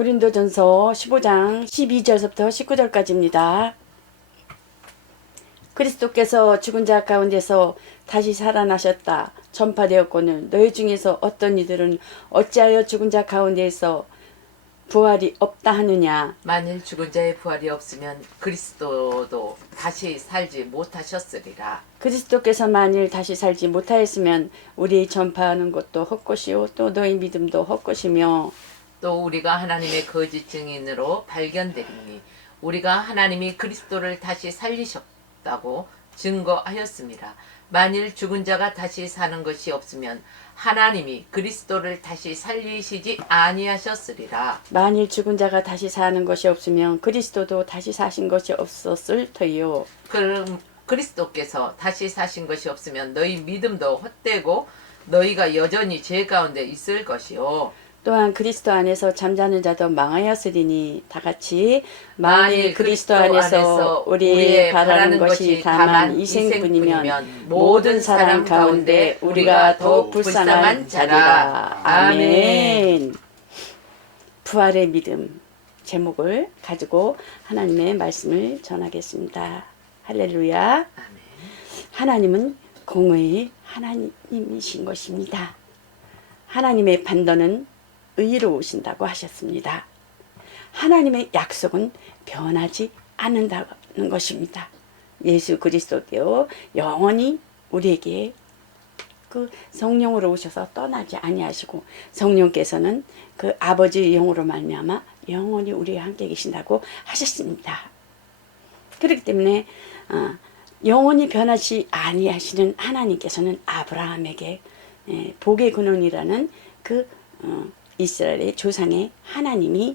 고린도전서 15장 12절부터 19절까지입니다. 그리스도께서 죽은 자 가운데서 다시 살아나셨다 전파되었거늘 너희 중에서 어떤 이들은 어찌하여 죽은 자 가운데에서 부활이 없다 하느냐. 만일 죽은 자의 부활이 없으면 그리스도도 다시 살지 못하셨으리라. 그리스도께서 만일 다시 살지 못하였으면 우리 전파하는 것도 헛것이요 또 너희 믿음도 헛것이며 또 우리가 하나님의 거짓 증인으로 발견되리니 우리가 하나님이 그리스도를 다시 살리셨다고 증거하였습니다. 만일 죽은 자가 다시 사는 것이 없으면 하나님이 그리스도를 다시 살리시지 아니하셨으리라. 만일 죽은 자가 다시 사는 것이 없으면 그리스도도 다시 사신 것이 없었을 터요. 그럼 그리스도께서 다시 사신 것이 없으면 너희 믿음도 헛되고 너희가 여전히 죄 가운데 있을 것이요. 또한 그리스도 안에서 잠자는 자도 망하였으리니 다같이 만일 그리스도 안에서 우리의 바라는 것이 다만 이생뿐이면 모든 사람 가운데 우리가 더욱 불쌍한 자리라. 아멘. 부활의 믿음 제목을 가지고 하나님의 말씀을 전하겠습니다. 할렐루야. 아멘. 하나님은 공의의 하나님이신 것입니다. 하나님의 판단은 의로우신다고 하셨습니다. 하나님의 약속은 변하지 않는다는 것입니다. 예수 그리스도께서 영원히 우리에게 그 성령으로 오셔서 떠나지 아니하시고 성령께서는 그 아버지의 영으로 말미암아 영원히 우리와 함께 계신다고 하셨습니다. 그렇기 때문에 영원히 변하지 아니하시는 하나님께서는 아브라함에게 복의 근원이라는 그 이스라엘의 조상의 하나님이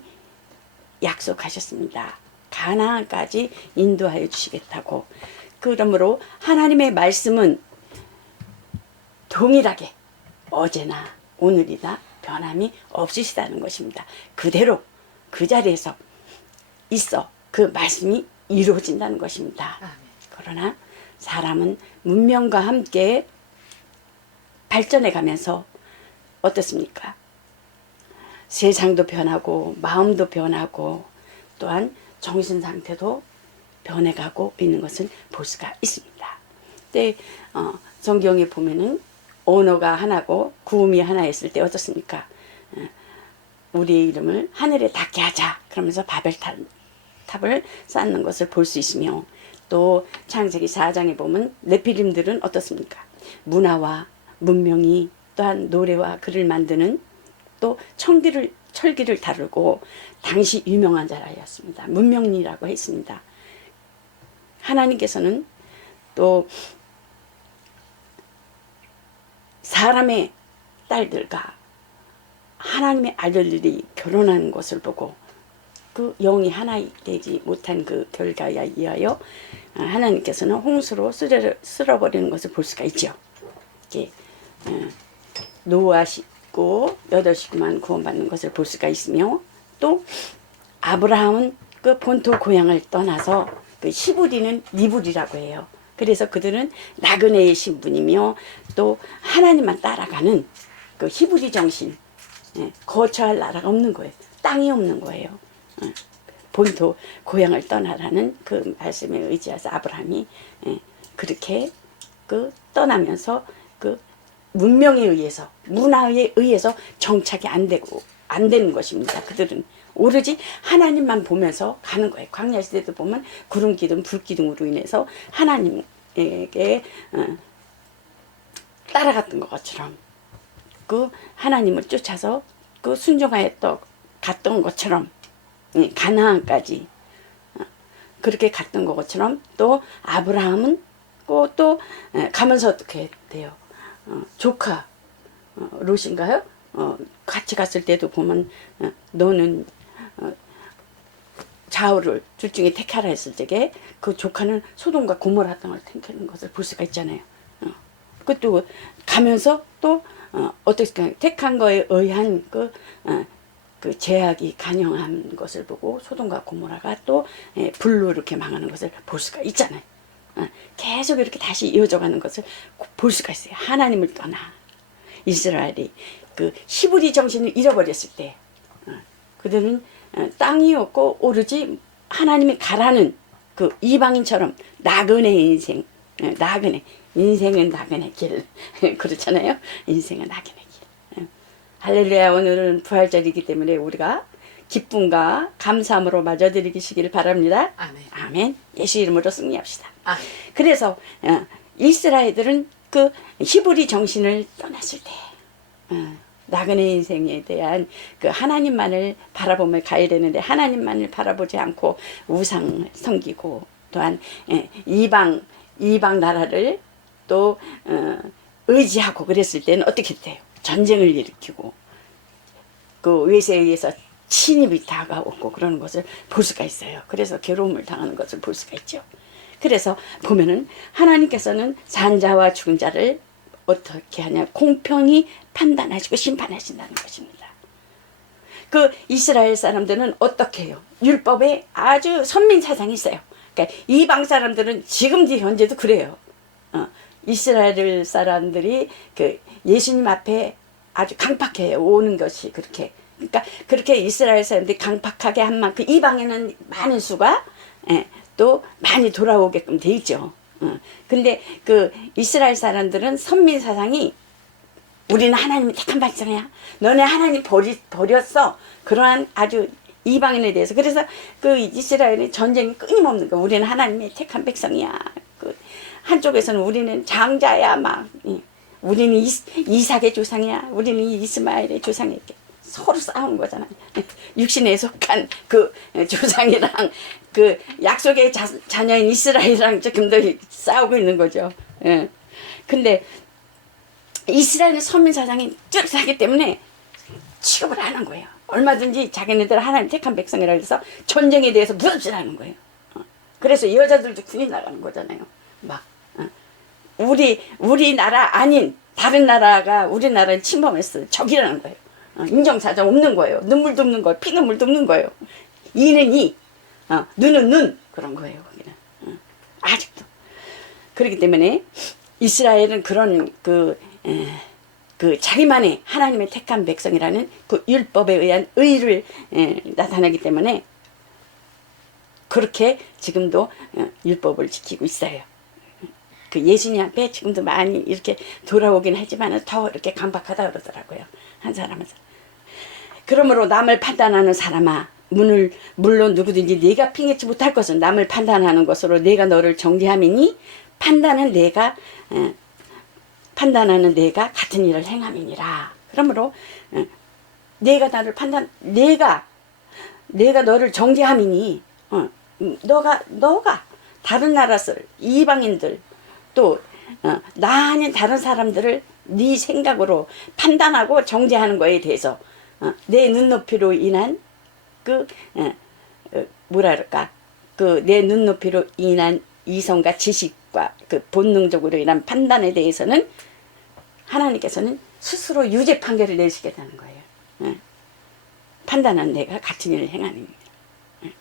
약속하셨습니다. 가나안까지 인도하여 주시겠다고. 그러므로 하나님의 말씀은 동일하게 어제나 오늘이나 변함이 없으시다는 것입니다. 그대로 그 자리에서 있어 그 말씀이 이루어진다는 것입니다. 아멘. 그러나 사람은 문명과 함께 발전해 가면서 어떻습니까? 세상도 변하고 마음도 변하고 또한 정신 상태도 변해가고 있는 것을 볼 수가 있습니다. 근데 성경에 보면은 언어가 하나고 구음이 하나였을 때 어떻습니까? 우리의 이름을 하늘에 닿게 하자 그러면서 바벨탑을 쌓는 것을 볼 수 있으며 또 창세기 4장에 보면 네피림들은 어떻습니까? 문화와 문명이 또한 노래와 글을 만드는 또 철기를 다루고 당시 유명한 자라였습니다. 문명리라고 했습니다. 하나님께서는 또 사람의 딸들과 하나님의 아들들이 결혼하는 것을 보고 그 영이 하나 되지 못한 그 결과에 의하여 하나님께서는 홍수로 쓸어버리는 것을 볼 수가 있죠. 이렇게 노아시고 8식구만 구원받는 것을 볼 수가 있으며 또 아브라함은 그 본토 고향을 떠나서 그 히브리는 니불이라고 해요. 그래서 그들은 나그네의 신분이며 또 하나님만 따라가는 그 히브리 정신, 거처할 나라가 없는 거예요. 땅이 없는 거예요. 본토 고향을 떠나라는 그 말씀에 의지해서 아브라함이 그렇게 그 떠나면서 그 문명에 의해서 문화에 의해서 정착이 안 되는 것입니다. 그들은 오로지 하나님만 보면서 가는 거예요. 광야 시대도 보면 구름 기둥, 불 기둥으로 인해서 하나님에게 따라갔던 것처럼 그 하나님을 쫓아서 그 순종하였던 갔던 것처럼 가나안까지 그렇게 갔던 것처럼 또 아브라함은 또 가면서 어떻게 돼요? 조카 롯인가요? 같이 갔을 때도 보면 너는 좌우를 둘 중에 택하라 했을 적에 그 조카는 소돔과 고모라 땅을 택하는 것을 볼 수가 있잖아요. 그것도 가면서 또 어떻게 택한 거에 의한 그 제약이 간영한 것을 보고 소돔과 고모라가 또 불로 이렇게 망하는 것을 볼 수가 있잖아요. 계속 이렇게 다시 이어져가는 것을 볼 수가 있어요. 하나님을 떠나 이스라엘이 그 히브리 정신을 잃어버렸을 때 그들은 땅이 없고 오로지 하나님이 가라는 그 이방인처럼 나그네 인생, 나그네 인생은 나그네 길 그렇잖아요. 인생은 나그네 길. 할렐루야. 오늘은 부활절이기 때문에 우리가 기쁨과 감사함으로 맞아드리시기를 바랍니다. 아멘. 아멘. 예수 이름으로 승리합시다. 아멘. 그래서 이스라엘들은 그 히브리 정신을 떠났을 때 나그네 인생에 대한 그 하나님만을 바라보며 가야 되는데 하나님만을 바라보지 않고 우상을 섬기고 또한 이방 나라를 또 의지하고 그랬을 때는 어떻게 돼요? 전쟁을 일으키고 그 외세에 의해서 침입이 다가오고 그러는 것을 볼 수가 있어요. 그래서 괴로움을 당하는 것을 볼 수가 있죠. 그래서 보면은 하나님께서는 산자와 죽은 자를 어떻게 하냐, 공평히 판단하시고 심판하신다는 것입니다. 그 이스라엘 사람들은 어떻게 해요? 율법에 아주 선민 사상이 있어요. 그러니까 이방 사람들은 지금도 현재도 그래요. 이스라엘 사람들이 그 예수님 앞에 아주 강팍해요. 오는 것이 그렇게. 그러니까 그렇게 이스라엘 사람들이 강팍하게 한 만큼 이방에는 많은 수가 또 많이 돌아오게끔 돼 있죠. 근데 그 이스라엘 사람들은 선민 사상이 우리는 하나님이 택한 백성이야. 너네 하나님 버렸어. 그러한 아주 이방인에 대해서. 그래서 그 이스라엘의 전쟁이 끊임없는 거. 우리는 하나님의 택한 백성이야. 그 한쪽에서는 우리는 장자야 막. 우리는 이삭의 조상이야. 우리는 이스마엘의 조상이야. 서로 싸우는 거잖아요. 육신에 속한 그 조상이랑 그 약속의 자녀인 이스라엘이랑 조금 더 싸우고 있는 거죠. 예. 근데 이스라엘은 선민 사상이 뚜렷하기 때문에 취급을 안 한 거예요. 얼마든지 자기네들 하나님 택한 백성이라 해서 전쟁에 대해서 무섭지라는 거예요. 그래서 여자들도 군인 나가는 거잖아요. 막 우리나라 아닌 다른 나라가 우리나라를 침범했어. 적이라는 거예요. 인정사정 없는 거예요. 눈물도 없는 거예요. 피눈물도 없는 거예요. 이는 이, 눈은 눈 그런 거예요. 거기는 아직도. 그렇기 때문에 이스라엘은 그런 그 자기만의 하나님의 택한 백성이라는 그 율법에 의한 의를 나타내기 때문에 그렇게 지금도 율법을 지키고 있어요. 그 예수님 앞에 지금도 많이 이렇게 돌아오긴 하지만 더 이렇게 강박하다 그러더라고요. 한 사람은. 그러므로 남을 판단하는 사람아, 물론 누구든지 네가 핑계치 못할 것은 남을 판단하는 것으로 내가 너를 정죄함이니 판단하는 내가 같은 일을 행함이니라. 그러므로 내가 나를 내가 너를 정죄함이니 너가 다른 나라들 이방인들 또 나 아닌 다른 사람들을 네 생각으로 판단하고 정죄하는 거에 대해서 내 눈높이로 인한 내 눈높이로 인한 이성과 지식과 그 본능적으로 인한 판단에 대해서는 하나님께서는 스스로 유죄 판결을 내시겠다는 거예요. 판단한 내가 같은 일을 행하는 일.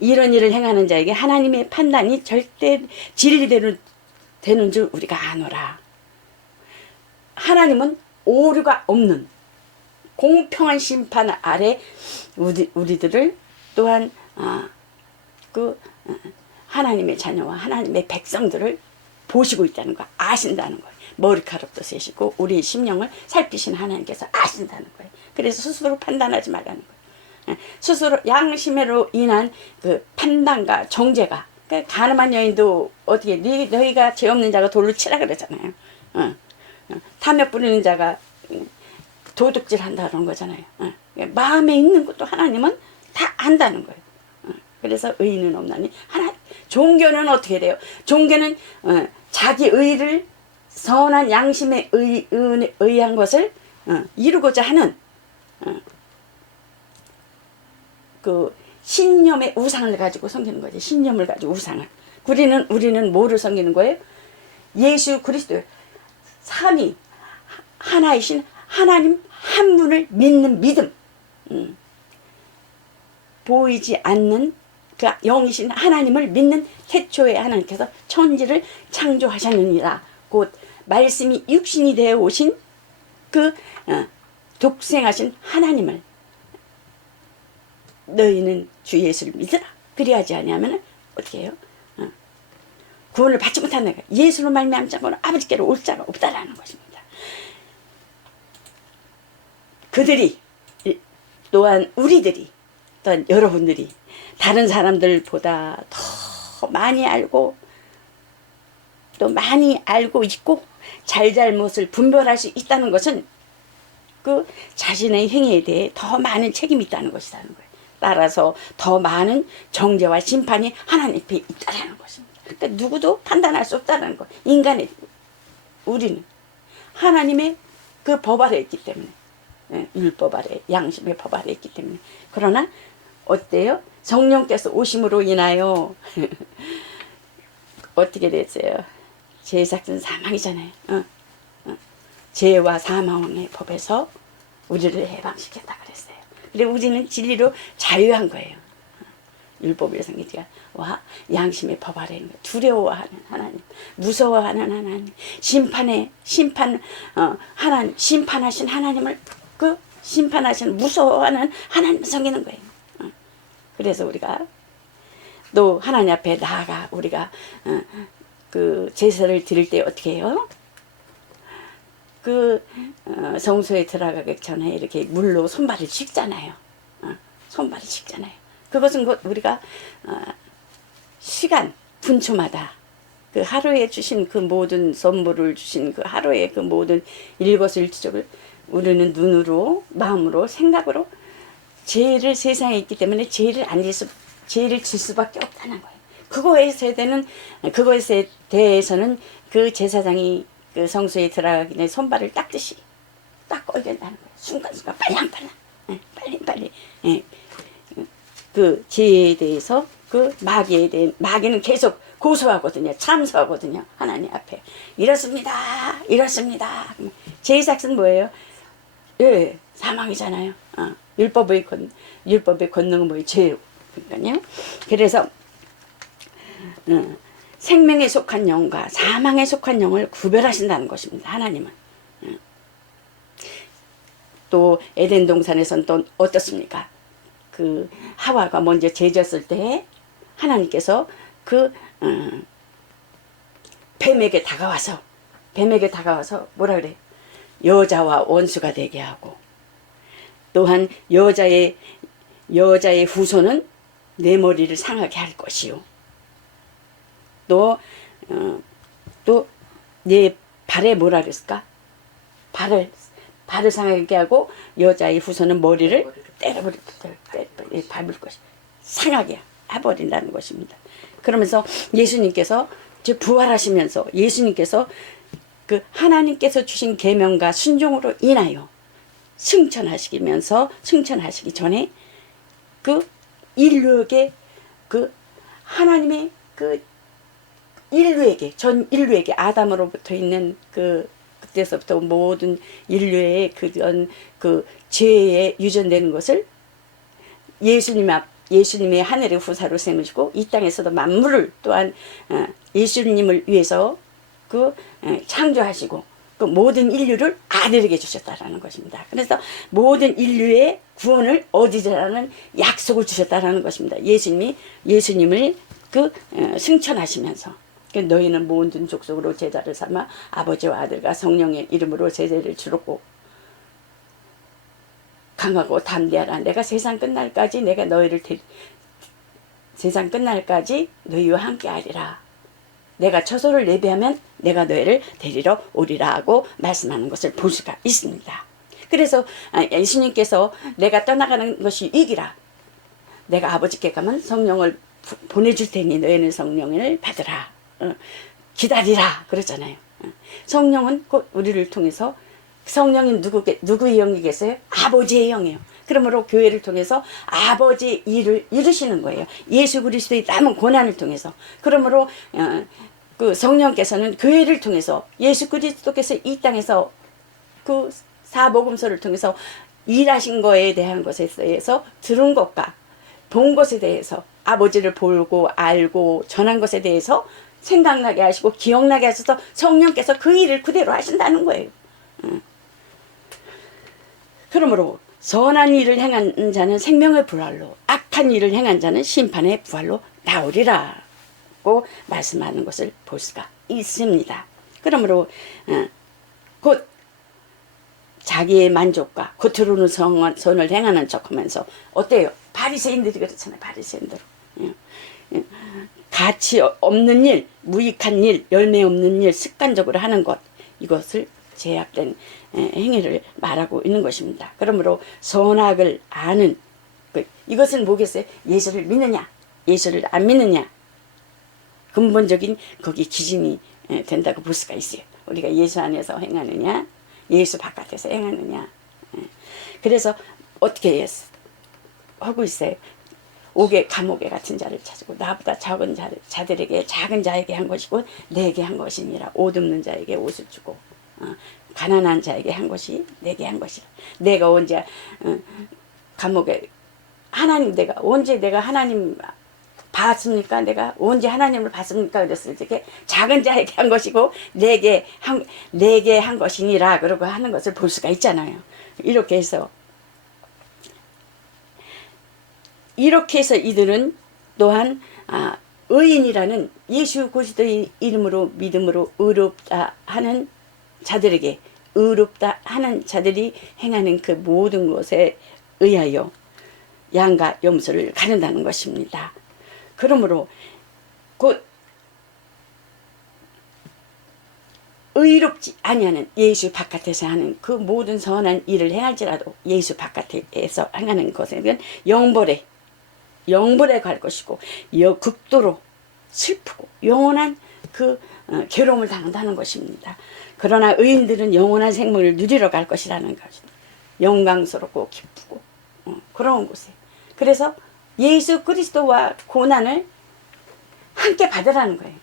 이런 일을 행하는 자에게 하나님의 판단이 절대 진리대로 되는 줄 우리가 아노라. 하나님은 오류가 없는 공평한 심판 아래 우리들을 또한 하나님의 자녀와 하나님의 백성들을 보시고 있다는 거, 아신다는 거예요. 머리카락도 세시고 우리의 심령을 살피신 하나님께서 아신다는 거예요. 그래서 스스로 판단하지 말라는 거예요. 스스로 양심으로 인한 그 판단과 정죄가, 그 가늠한 여인도 어떻게 너희가 죄 없는 자가 돌로 치라 그러잖아요. 탐욕 부리는 자가 도둑질 한다 그런 거잖아요. 마음에 있는 것도 하나님은 다 안다는 거예요. 그래서 의인은 없나니 종교는 어떻게 돼요? 종교는 자기 의를 선한 양심에 의한 것을 이루고자 하는 그 신념의 우상을 가지고 섬기는 거지. 신념을 가지고 우상을. 우리는 뭐를 섬기는 거예요? 예수 그리스도 삼위 하나이신 하나님 한 분을 믿는 믿음. 보이지 않는 그 영이신 하나님을 믿는 태초에 하나님께서 천지를 창조하셨느니라. 곧 말씀이 육신이 되어 오신 그 독생하신 하나님을 너희는 주 예수를 믿으라. 그래야지 아니하면 어떻게 해요? 구원을 받지 못한 내가 예수로 말미암지 않고는 아버지께로 올 자가 없다라는 것입니다. 그들이 또한 우리들이 또한 여러분들이 다른 사람들보다 더 많이 알고 또 많이 알고 있고 잘잘못을 분별할 수 있다는 것은 그 자신의 행위에 대해 더 많은 책임이 있다는 것이라는 거예요. 따라서 더 많은 정죄와 심판이 하나님 앞에 있다는 것입니다. 그러니까 누구도 판단할 수 없다는 거예요. 인간의 우리는 하나님의 그 법 아래 있기 때문에 율법 아래 양심의 법 아래 있기 때문에 그러나 어때요? 성령께서 오심으로 인하여 어떻게 됐어요? 죄의 삭은 사망이잖아요. 죄와 사망의 법에서 우리를 해방시켰다 그랬어요. 그리고 우리는 진리로 자유한 거예요. 율법의 성기가 와 양심의 법 아래 있는 거예요. 두려워하는 하나님, 무서워하는 하나님, 하나님 심판하신 하나님을 그 심판하신 무서워하는 하나님을 섬기는 거예요. 그래서 우리가 또 하나님 앞에 나아가 우리가 그 제사를 드릴 때 어떻게 해요? 그 성소에 들어가기 전에 이렇게 물로 손발을 씻잖아요. 손발을 씻잖아요. 그것은 곧 우리가 시간 분초마다 그 하루에 주신 그 모든 선물을 주신 그 하루의 그 모든 일거수일투족을 우리는 눈으로 마음으로 생각으로 죄를 세상에 있기 때문에 죄를 질 수밖에 없다는 거예요. 그거에 대해서는 그 제사장이 그 성소에 들어가기 전에 손발을 닦듯이 닦고 이런다는 거예요. 순간순간 빨리 그 죄에 대해서 그 마귀는 계속 고소하거든요. 참소하거든요. 하나님 앞에 이렇습니다. 죄의 삭은 뭐예요? 예, 사망이잖아요. 율법의 권능은 뭐예요? 죄니까요. 그래서 생명에 속한 영과 사망에 속한 영을 구별하신다는 것입니다. 하나님은. 또 에덴 동산에서는 또 어떻습니까? 그 하와가 먼저 죄졌을 때 하나님께서 그 뱀에게 다가와서 뭐라 그래? 여자와 원수가 되게 하고 또한 여자의 후손은 내 머리를 상하게 할 것이요. 또 내 발에 뭐라 그랬을까? 발을 상하게 하고 여자의 후손은 머리를 밟을 것이 상하게 해버린다는 것입니다. 그러면서 예수님께서 부활하시면서 예수님께서 그 하나님께서 주신 계명과 순종으로 인하여 승천하시기 전에 그 인류에게 그 하나님의 그 전 인류에게 아담으로부터 있는 그때서부터 모든 인류의 그 죄에 유전되는 것을 예수님의 하늘의 후사로 세우시고 이 땅에서도 만물을 또한 예수님을 위해서 창조하시고 그 모든 인류를 아들에게 주셨다라는 것입니다. 그래서 모든 인류의 구원을 얻으리라는 약속을 주셨다라는 것입니다. 예수님을 승천하시면서 너희는 모든 족속으로 제자를 삼아 아버지와 아들과 성령의 이름으로 제자를 주르고 강하고 담대하라. 내가 세상 끝날까지 너희와 함께하리라. 내가 처소를 예비하면 내가 너희를 데리러 오리라 하고 말씀하는 것을 볼 수가 있습니다. 그래서 예수님께서 내가 떠나가는 것이 이기라. 내가 아버지께 가면 성령을 보내줄 테니 너희는 성령을 받으라. 기다리라 그러잖아요. 성령은 곧 우리를 통해서 성령이 누구의 영이겠어요? 아버지의 영이에요. 그러므로 교회를 통해서 아버지의 일을 이루시는 거예요. 예수 그리스도의 남은 고난을 통해서. 그러므로 그 성령께서는 교회를 통해서 예수 그리스도께서 이 땅에서 그 사복음서를 통해서 일하신 거에 대한 것에 대해서 들은 것과 본 것에 대해서 아버지를 보고 알고 전한 것에 대해서 생각나게 하시고 기억나게 하셔서 성령께서 그 일을 그대로 하신다는 거예요. 그러므로 선한 일을 행한 자는 생명의 부활로, 악한 일을 행한 자는 심판의 부활로 나오리라고 말씀하는 것을 볼 수가 있습니다. 그러므로 곧 자기의 만족과 겉으로는 선을 행하는 척하면서 어때요? 바리새인들이 그렇잖아요. 바리새인들. 가치 없는 일, 무익한 일, 열매 없는 일, 습관적으로 하는 것, 이것을 제약된 행위를 말하고 있는 것입니다. 그러므로 선악을 아는 이것은 뭐겠어요? 예수를 믿느냐, 예수를 안 믿느냐, 근본적인 거기 기준이 된다고 볼 수가 있어요. 우리가 예수 안에서 행하느냐, 예수 바깥에서 행하느냐. 그래서 어떻게 하고 있어요? 옥에 감옥에 같은 자를 찾고 나보다 적은 자들에게 작은 자에게 한 것이고 내게 한 것이니라. 옷 없는 자에게 옷을 주고 가난한 자에게 한 것이 내게 한 것이라. 내가 언제 감옥에 내가 언제 내가 하나님 봤습니까? 내가 언제 하나님을 봤습니까? 그랬을 때 작은 자에게 한 것이고 내게 한 것이니라. 그러고 하는 것을 볼 수가 있잖아요. 이렇게 해서 이들은 또한 의인이라는 예수 그리스도의 이름으로 믿음으로 의롭다 하는 자들에게 의롭다 하는 자들이 행하는 그 모든 것에 의하여 양과 염소를 가른다는 것입니다. 그러므로 곧 의롭지 아니하는 예수 바깥에서 하는 그 모든 선한 일을 행할지라도 예수 바깥에서 행하는 것은 영벌에 갈 것이고 극도로 슬프고 영원한 그 괴로움을 당한다는 것입니다. 그러나 의인들은 영원한 생명을 누리러 갈 것이라는 것입니다. 영광스럽고 기쁘고 그런 곳에. 그래서 예수 그리스도와 고난을 함께 받으라는 거예요.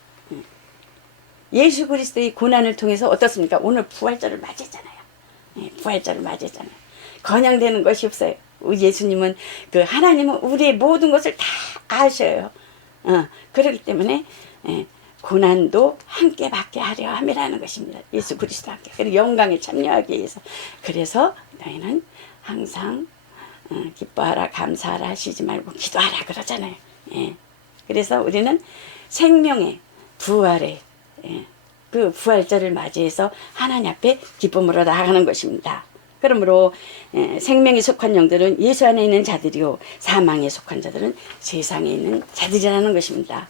예수 그리스도의 고난을 통해서 어떻습니까? 오늘 부활절을 맞이했잖아요. 부활절을 맞이했잖아요. 건양되는 것이 없어요. 예수님은 하나님은 우리의 모든 것을 다 아셔요. 그렇기 때문에 고난도 함께 받게 하려 함이라는 것입니다. 예수 그리스도 함께. 그리고 영광에 참여하기 위해서. 그래서 너희는 항상 기뻐하라 감사하라 쉬지 말고 기도하라 그러잖아요. 그래서 우리는 생명의 부활의 그 부활절을 맞이해서 하나님 앞에 기쁨으로 나아가는 것입니다. 그러므로 생명에 속한 영들은 예수 안에 있는 자들이요 사망에 속한 자들은 세상에 있는 자들이라는 것입니다.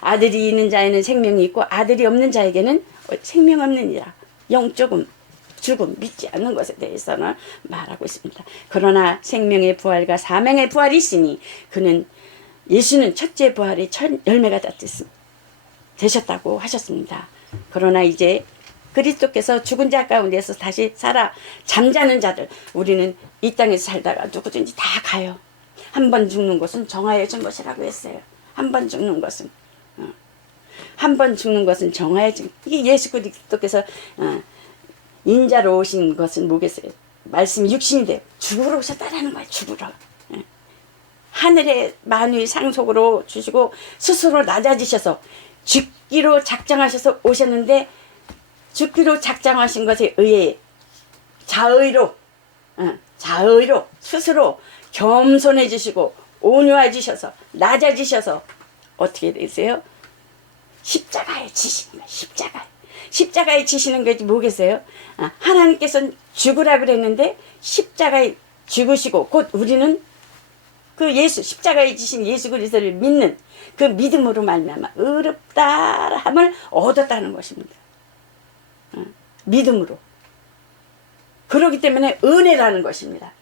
아들이 있는 자에는 생명이 있고 아들이 없는 자에게는 생명 없느니라. 영적인 죽음 믿지 않는 것에 대해서는 말하고 있습니다. 그러나 생명의 부활과 사망의 부활이 있으니 예수는 첫째 부활의 첫 열매가 되셨다고 하셨습니다. 그러나 이제 그리스도께서 죽은 자 가운데서 다시 살아 잠자는 자들, 우리는 이 땅에서 살다가 누구든지 다 가요. 한 번 죽는 것은 정하여진 것이라고 했어요. 한 번 죽는 것은 정하여진. 이게 예수 그리스도께서 인자로 오신 것은 뭐겠어요? 말씀이 육신이 돼요. 죽으러 오셨다라는 거예요. 죽으러. 하늘의 만유의 상속으로 주시고 스스로 낮아지셔서 죽기로 작정하셔서 오셨는데 죽기로 작정하신 것에 의해 자의로 스스로 겸손해지시고 온유해지셔서 낮아지셔서 어떻게 되세요? 십자가에 지시는 거예요. 십자가에 지시는 것이 뭐겠어요? 하나님께서는 죽으라 그랬는데 십자가에 죽으시고 곧 우리는 그 십자가에 지신 예수 그리스도를 믿는 그 믿음으로 말미암아 의롭다함을 얻었다는 것입니다. 믿음으로. 그렇기 때문에 은혜라는 것입니다.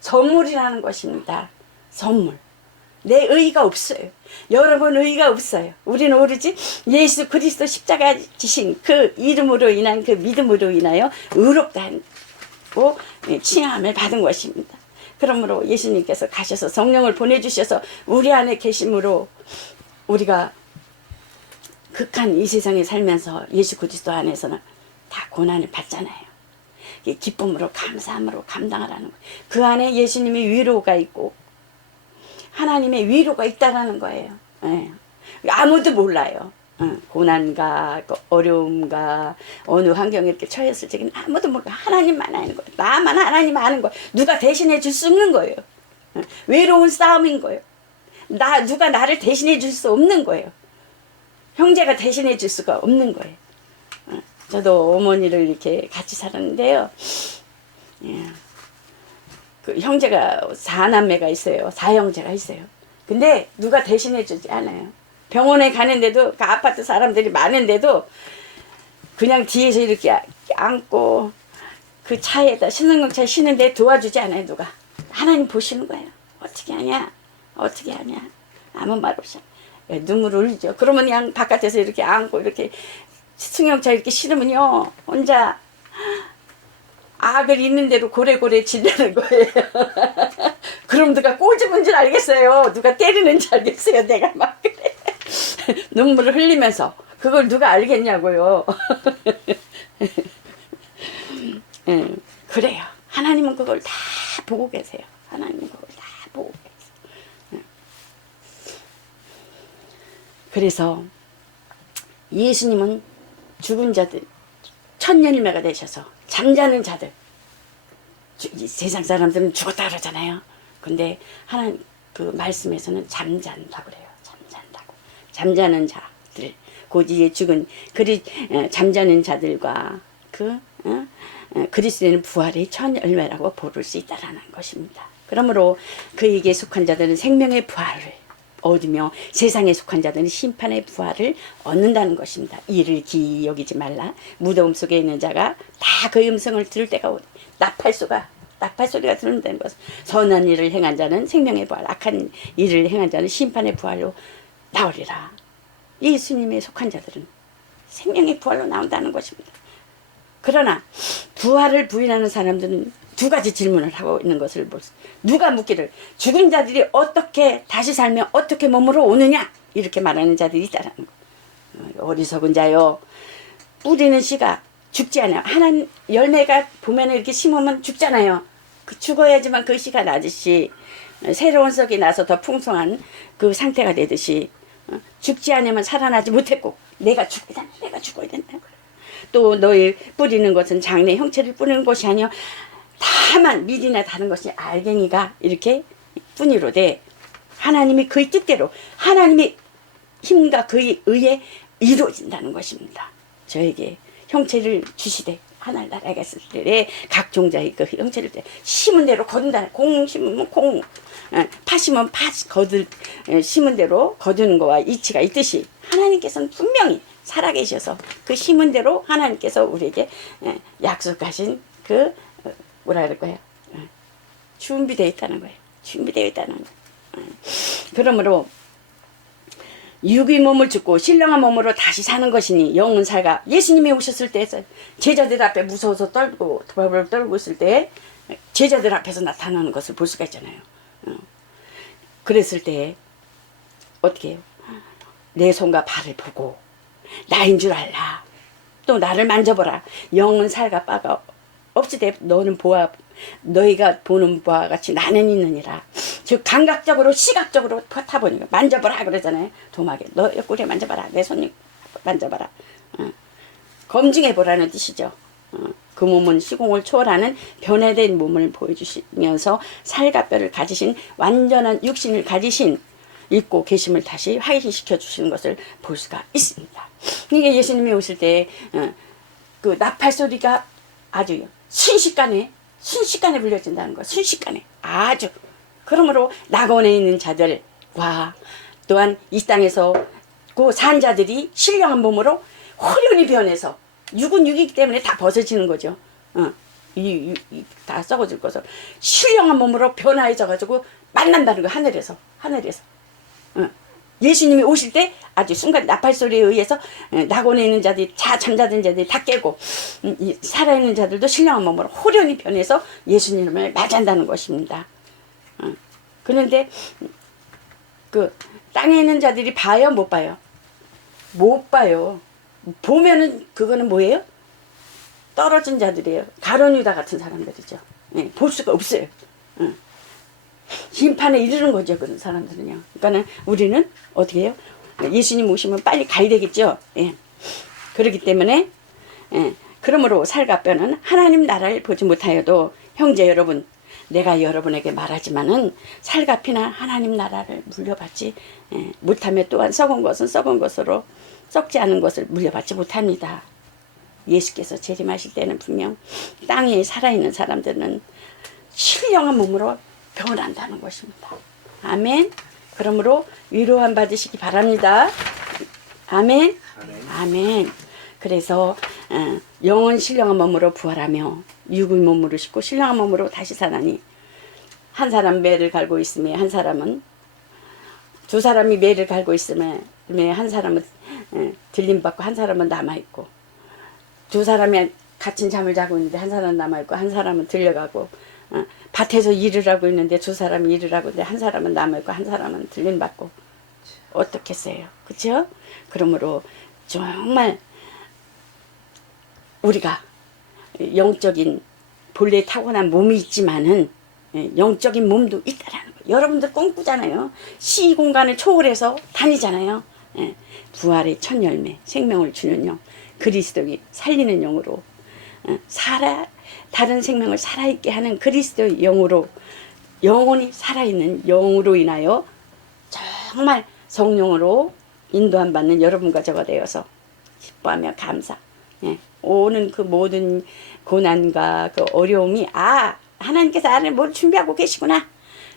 선물이라는 것입니다. 선물. 내 의의가 없어요. 여러분 의의가 없어요. 우리는 오로지 예수 그리스도 십자가 지신 그 이름으로 인한 그 믿음으로 인하여 의롭다고 칭함을 받은 것입니다. 그러므로 예수님께서 가셔서 성령을 보내주셔서 우리 안에 계심으로 우리가 극한 이 세상에 살면서 예수 그리스도 안에서는 다 고난을 받잖아요. 기쁨으로 감사함으로 감당하라는 거예요. 그 안에 예수님의 위로가 있고 하나님의 위로가 있다라는 거예요. 아무도 몰라요. 고난과 그 어려움과 어느 환경에 이렇게 처했을 적에는 아무도 모르고 하나님만 아는 거예요. 나만 하나님 아는 거예요. 누가 대신해 줄 수 없는 거예요. 외로운 싸움인 거예요. 누가 나를 대신해 줄 수 없는 거예요. 형제가 대신해 줄 수가 없는 거예요. 저도 어머니를 이렇게 같이 살았는데요. 예. 그 형제가 4남매가 있어요. 4형제가 있어요. 근데 누가 대신해 주지 않아요. 병원에 가는데도 그 아파트 사람들이 많은데도 그냥 뒤에서 이렇게 안고 그 차에다 신흥용차에 쉬는데 도와주지 않아요. 누가. 하나님 보시는 거예요. 어떻게 하냐? 어떻게 하냐? 아무 말 없이 눈물을 흘리죠. 그러면 그냥 바깥에서 이렇게 안고 이렇게 승용차 이렇게 실으면요 혼자 악을 있는 대로 고래고래 질려는 거예요. 그럼 누가 꼬집은 줄 알겠어요. 누가 때리는 줄 알겠어요. 내가 막 그래. 눈물을 흘리면서 그걸 누가 알겠냐고요. 그래요. 하나님은 그걸 다 보고 계세요. 하나님은 그걸 다 보고 계세요. 그래서 예수님은 죽은 자들 천년일매가 되셔서 잠자는 자들 이 세상 사람들은 죽었다 그러잖아요. 근데 하나님 그 말씀에서는 잠잔다고 그래요. 잠잔다고. 잠자는 자들 고지에 죽은 잠자는 자들과 그리스도는 부활의 천열매라고 부를 수 있다라는 것입니다. 그러므로 그에게 속한 자들은 생명의 부활을 얻으며 세상에 속한 자들은 심판의 부활을 얻는다는 것입니다. 이를 기이 여기지 말라. 무덤 속에 있는 자가 다 그 음성을 들을 때가 오리. 나팔소리가 들린다는 것은 선한 일을 행한 자는 생명의 부활, 악한 일을 행한 자는 심판의 부활로 나오리라. 예수님에 속한 자들은 생명의 부활로 나온다는 것입니다. 그러나 부활을 부인하는 사람들은 두 가지 질문을 하고 있는 것을 볼 수. 누가 묻기를 죽은 자들이 어떻게 다시 살며 어떻게 몸으로 오느냐 이렇게 말하는 자들이 있다는 거. 어리석은 자요. 뿌리는 씨가 죽지 않아요. 하나님 열매가 보면 이렇게 심으면 죽잖아요. 그 죽어야지만 그 씨가 나듯이 새로운 썩이 나서 더 풍성한 그 상태가 되듯이 죽지 않으면 살아나지 못했고 내가 죽어야 된다. 또 너희 뿌리는 것은 장래 형체를 뿌리는 것이 아니요 다만 밀이나 다른 것이 알갱이가 이렇게 뿐이로되 하나님이 그의 뜻대로 하나님의 힘과 그의 의에 이루어진다는 것입니다. 저에게 형체를 주시되 하늘나라에 갔을 때 각 종자의 그 형체를 심은 대로 거둔다. 공 심으면 공, 파 심으면 파 심은 대로 거두는 거와 이치가 있듯이 하나님께서는 분명히 살아계셔서 그 심은 대로 하나님께서 우리에게 약속하신 그 뭐라 그럴까요? 준비되어 있다는 거예요. 준비되어 있다는 거예요. 그러므로 육의 몸을 죽고 신령한 몸으로 다시 사는 것이니 영은 살가. 예수님이 오셨을 때 제자들 앞에 무서워서 떨고 있을 때 제자들 앞에서 나타나는 것을 볼 수가 있잖아요. 그랬을 때 어떻게 해요? 내 손과 발을 보고 나인 줄 알라. 또 나를 만져보라. 영은 살가 바가 없으되 너는 너희가 보는 바와 같이 나는 있느니라. 즉 감각적으로 시각적으로 타보니까 만져보라 그러잖아요. 도마게 너 옆구리에 만져봐라. 내 손 만져봐라. 검증해보라는 뜻이죠. 그 몸은 시공을 초월하는 변화된 몸을 보여주시면서 살과 뼈를 가지신 완전한 육신을 가지신 있고 계심을 다시 확인시켜 주시는 것을 볼 수가 있습니다. 이게 예수님이 오실 때 그 나팔 소리가 아주 순식간에 불려진다는 거. 순식간에 아주. 그러므로 낙원에 있는 자들과 또한 이 땅에서 그 산 자들이 신령한 몸으로 호련히 변해서 육은 육이기 때문에 다 벗어지는 거죠. 다 썩어질 것을 신령한 몸으로 변화해져 가지고 만난다는 거. 하늘에서 예수님이 오실 때 아주 순간 나팔소리에 의해서 낙원에 있는 자들이 잠자던 자들이 다 깨고 살아있는 자들도 신령한 몸으로 호련히 변해서 예수님을 맞이한다는 것입니다. 그런데 그 땅에 있는 자들이 봐요, 못 봐요? 못 봐요. 보면은 그거는 뭐예요? 떨어진 자들이에요. 가룟 유다 같은 사람들이죠. 볼 수가 없어요. 심판에 이르는 거죠, 그런 사람들은요. 그러니까는 우리는 어떻게 해요? 예수님 오시면 빨리 가야 되겠죠. 예. 그렇기 때문에 그러므로 살과 뼈는 하나님 나라를 보지 못하여도 형제 여러분, 내가 여러분에게 말하지만은 살과 피나 하나님 나라를 물려받지 못하며 또한 썩은 것은 썩은 것으로 썩지 않은 것을 물려받지 못합니다. 예수께서 재림하실 때는 분명 땅에 살아있는 사람들은 신령한 몸으로 변한다는 것입니다. 아멘. 그러므로 위로함 받으시기 바랍니다. 아멘. 아멘. 그래서 영원 신령한 몸으로 부활하며 육의 몸으로 싣고 신령한 몸으로 다시 사나니 한 사람 매를 갈고 있으며 한 사람은 두 사람이 매를 갈고 있으며 한 사람은 들림받고 한 사람은 남아있고 두 사람이 같은 잠을 자고 있는데 한 사람은 남아있고 한 사람은 들려가고 밭에서 일을 하고 있는데 두 사람이 일을 하고 있는데 한 사람은 남아있고 한 사람은 들림받고 어떻겠어요. 그렇죠? 그러므로 정말 우리가 영적인 본래 타고난 몸이 있지만은 영적인 몸도 있다라는 거예요. 여러분들 꿈꾸잖아요. 시 공간을 초월해서 다니잖아요. 부활의 첫 열매, 생명을 주는 영, 그리스도의 살리는 영으로 다른 생명을 살아있게 하는 그리스도의 영으로 영혼이 살아있는 영으로 인하여 정말 성령으로 인도함 받는 여러분과 저가 되어서 기뻐하며 감사. 오는 그 모든 고난과 그 어려움이 하나님께서 나를 뭘 준비하고 계시구나.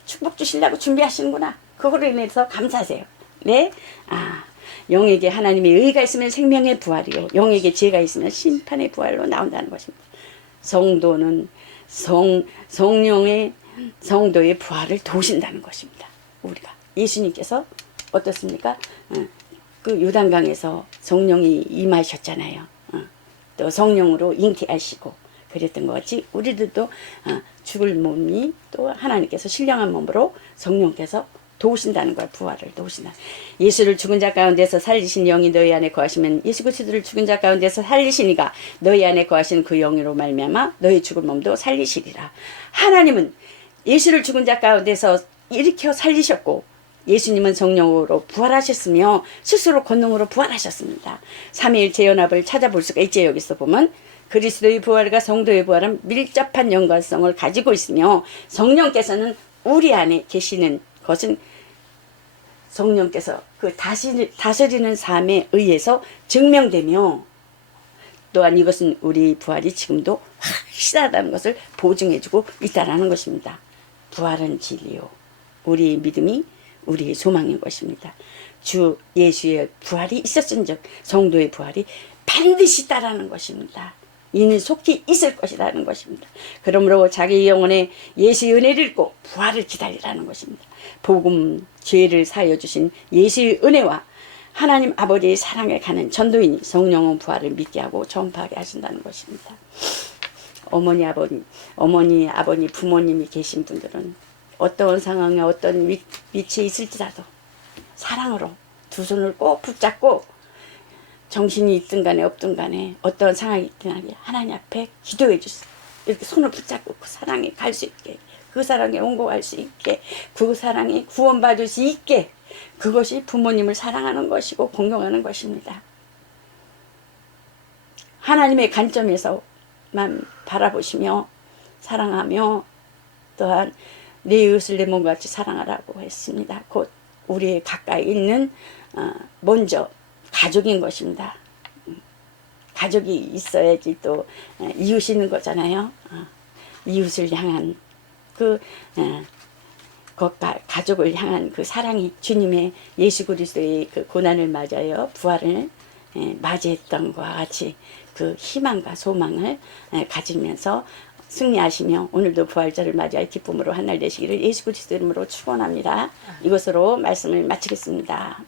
축복 주시려고 준비하시는구나. 그거로 인해서 감사하세요. 네. 영에게 하나님의 의가 있으면 생명의 부활이요. 영에게 죄가 있으면 심판의 부활로 나온다는 것입니다. 성도는 성령의 성도의 부활을 도우신다는 것입니다. 우리가 예수님께서 어떻습니까? 그 요단강에서 성령이 임하셨잖아요. 또 성령으로 잉태하시고 그랬던 것 같이 우리들도 죽을 몸이 또 하나님께서 신령한 몸으로 성령께서 도우신다는 거야. 부활을 도우신다. 예수를 죽은 자 가운데서 살리신 영이 너희 안에 거하시면 예수 그리스도를 죽은 자 가운데서 살리시니가 너희 안에 거하신 그 영으로 말미암아 너희 죽은 몸도 살리시리라. 하나님은 예수를 죽은 자 가운데서 일으켜 살리셨고 예수님은 성령으로 부활하셨으며 스스로 권능으로 부활하셨습니다. 삼위일체 연합을 찾아볼 수가 있죠. 여기서 보면 그리스도의 부활과 성도의 부활은 밀접한 연관성을 가지고 있으며 성령께서는 우리 안에 계시는 것은 성령께서 그 다스리는 삶에 의해서 증명되며 또한 이것은 우리 부활이 지금도 확실하다는 것을 보증해주고 있다는 것입니다. 부활은 진리요. 우리의 믿음이 우리의 소망인 것입니다. 주 예수의 부활이 있었은즉 성도의 부활이 반드시 있다라는 것입니다. 이는 속히 있을 것이라는 것입니다. 그러므로 자기 영혼에 예수의 은혜를 읽고 부활을 기다리라는 것입니다. 복음, 죄를 사하여 주신 예수의 은혜와 하나님 아버지의 사랑에 가는 전도인이 성령의 부활을 믿게 하고 전파하게 하신다는 것입니다. 어머니, 아버님, 부모님이 계신 분들은 어떤 상황에 어떤 위치에 있을지라도 사랑으로 두 손을 꼭 붙잡고 정신이 있든 간에 없든 간에 어떤 상황이 있든 간에 하나님 앞에 기도해 주세요. 이렇게 손을 붙잡고 그 사랑에 갈 수 있게, 그 사랑에 옹고할 수 있게, 그 사랑에 구원받을 수 있게, 그것이 부모님을 사랑하는 것이고 공경하는 것입니다. 하나님의 관점에서만 바라보시며 사랑하며 또한 내 이웃을 내 몸같이 사랑하라고 했습니다. 곧 우리 가까이 있는 먼저 가족인 것입니다. 가족이 있어야지 또 이웃이 있는 거잖아요. 이웃을 향한 가족을 향한 그 사랑이 주님의 예수 그리스도의 그 고난을 맞아요. 부활을 맞이했던 것과 같이 그 희망과 소망을 가지면서 승리하시며 오늘도 부활절을 맞이할 기쁨으로 한 날 되시기를 예수 그리스도 이름으로 축원합니다. 이것으로 말씀을 마치겠습니다.